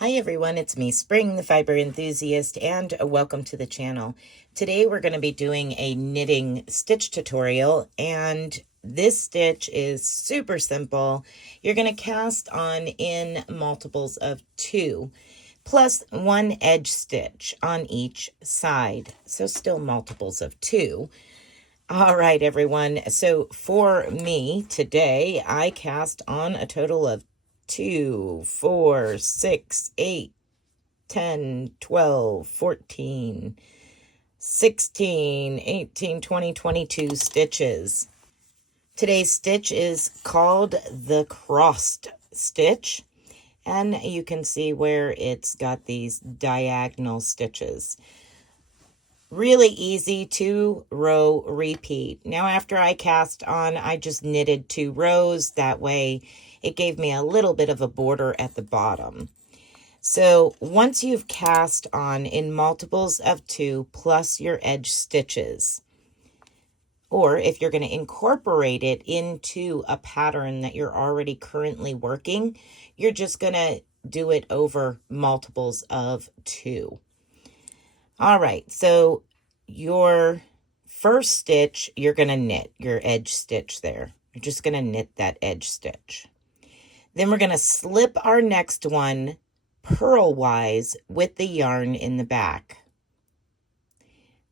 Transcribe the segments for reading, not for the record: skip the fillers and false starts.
Hi everyone, it's me, Spring, the fiber enthusiast, and welcome to the channel. Today we're going to be doing a knitting stitch tutorial, and this stitch is super simple. You're going to cast on in multiples of 2, plus 1 edge stitch on each side, so still multiples of 2. All right, everyone. So for me today, I cast on a total of 2, 4, 6, 8, 10, 12, 14, 16, 18, 20, 22 stitches. Today's stitch is called the crossed stitch, and you can see where it's got these diagonal stitches. Really easy 2-row repeat. Now after I cast on, I just knitted 2 rows. That way it gave me a little bit of a border at the bottom. So once you've cast on in multiples of 2 plus your edge stitches, or if you're going to incorporate it into a pattern that you're already currently working, you're just going to do it over multiples of 2. All right, so your first stitch, you're going to knit your edge stitch there. You're just going to knit that edge stitch. Then we're going to slip our next one purlwise with the yarn in the back.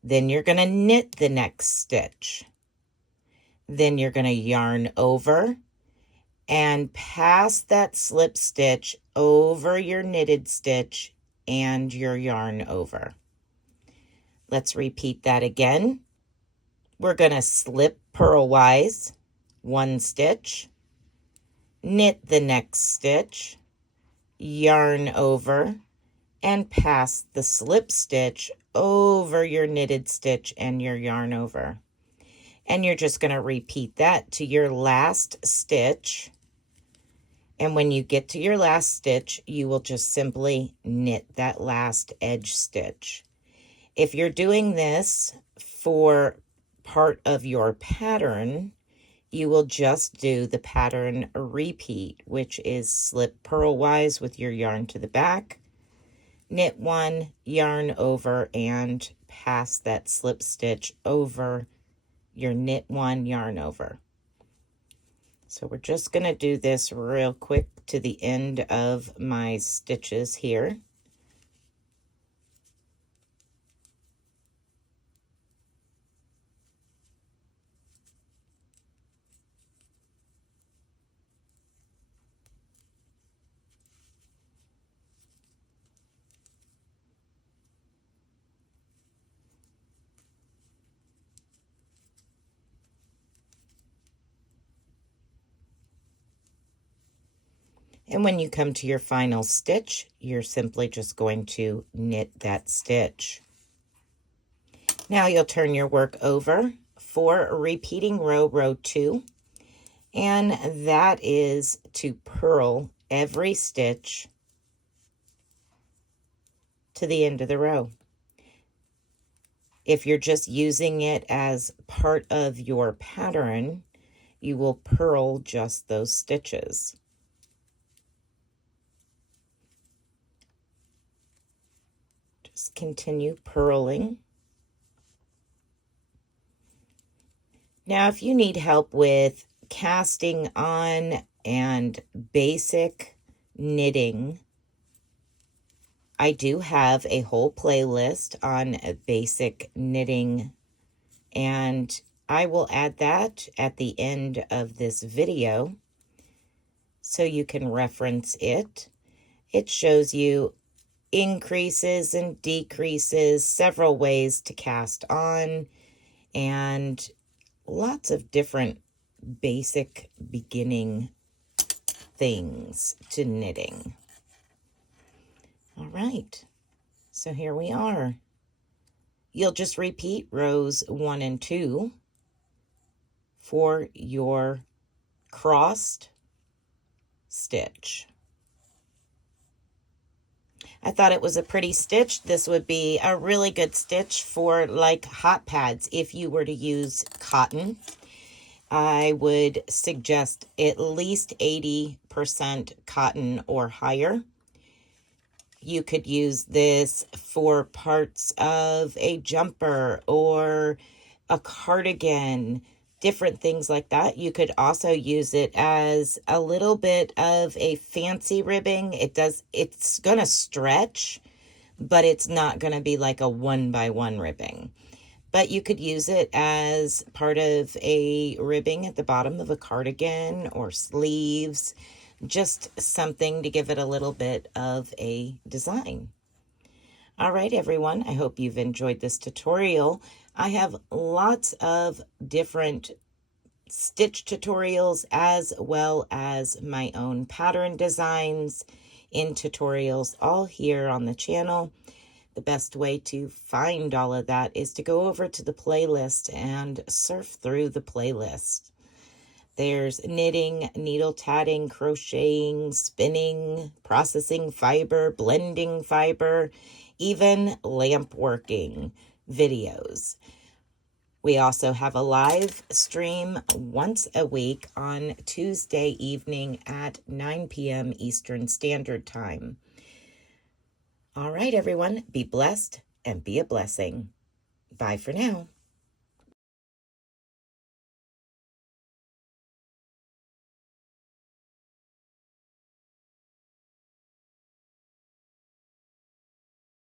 Then you're going to knit the next stitch. Then you're going to yarn over and pass that slip stitch over your knitted stitch and your yarn over. Let's repeat that again. We're going to slip purlwise 1 stitch, knit the next stitch, yarn over, and pass the slip stitch over your knitted stitch and your yarn over. And you're just going to repeat that to your last stitch. And when you get to your last stitch, you will just simply knit that last edge stitch. If you're doing this for part of your pattern, you will just do the pattern repeat, which is slip purlwise with your yarn to the back, knit 1, yarn over, and pass that slip stitch over your knit 1, yarn over. So we're just going to do this real quick to the end of my stitches here. And when you come to your final stitch, you're simply just going to knit that stitch. Now you'll turn your work over for repeating row 2, and that is to purl every stitch to the end of the row. If you're just using it as part of your pattern, you will purl just those stitches. Just continue purling. Now, if you need help with casting on and basic knitting, I do have a whole playlist on basic knitting, and I will add that at the end of this video so you can reference it. It shows you increases and decreases, several ways to cast on, and lots of different basic beginning things to knitting. All right, so here we are. You'll just repeat rows 1 and 2 for your crossed stitch. I thought it was a pretty stitch. This would be a really good stitch for like hot pads. If you were to use cotton, I would suggest at least 80% cotton or higher. You could use this for parts of a jumper or a cardigan, different things like that. You could also use it as a little bit of a fancy ribbing. It's going to stretch, but it's not going to be like a 1-by-1 ribbing. But you could use it as part of a ribbing at the bottom of a cardigan or sleeves, just something to give it a little bit of a design. All right, everyone, I hope you've enjoyed this tutorial. I have lots of different stitch tutorials as well as my own pattern designs in tutorials all here on the channel. The best way to find all of that is to go over to the playlist and surf through the playlist. There's knitting, needle tatting, crocheting, spinning, processing fiber, blending fiber, even lamp working videos. We also have a live stream once a week on Tuesday evening at 9 p.m. Eastern Standard Time. All right, everyone, be blessed and be a blessing. Bye for now.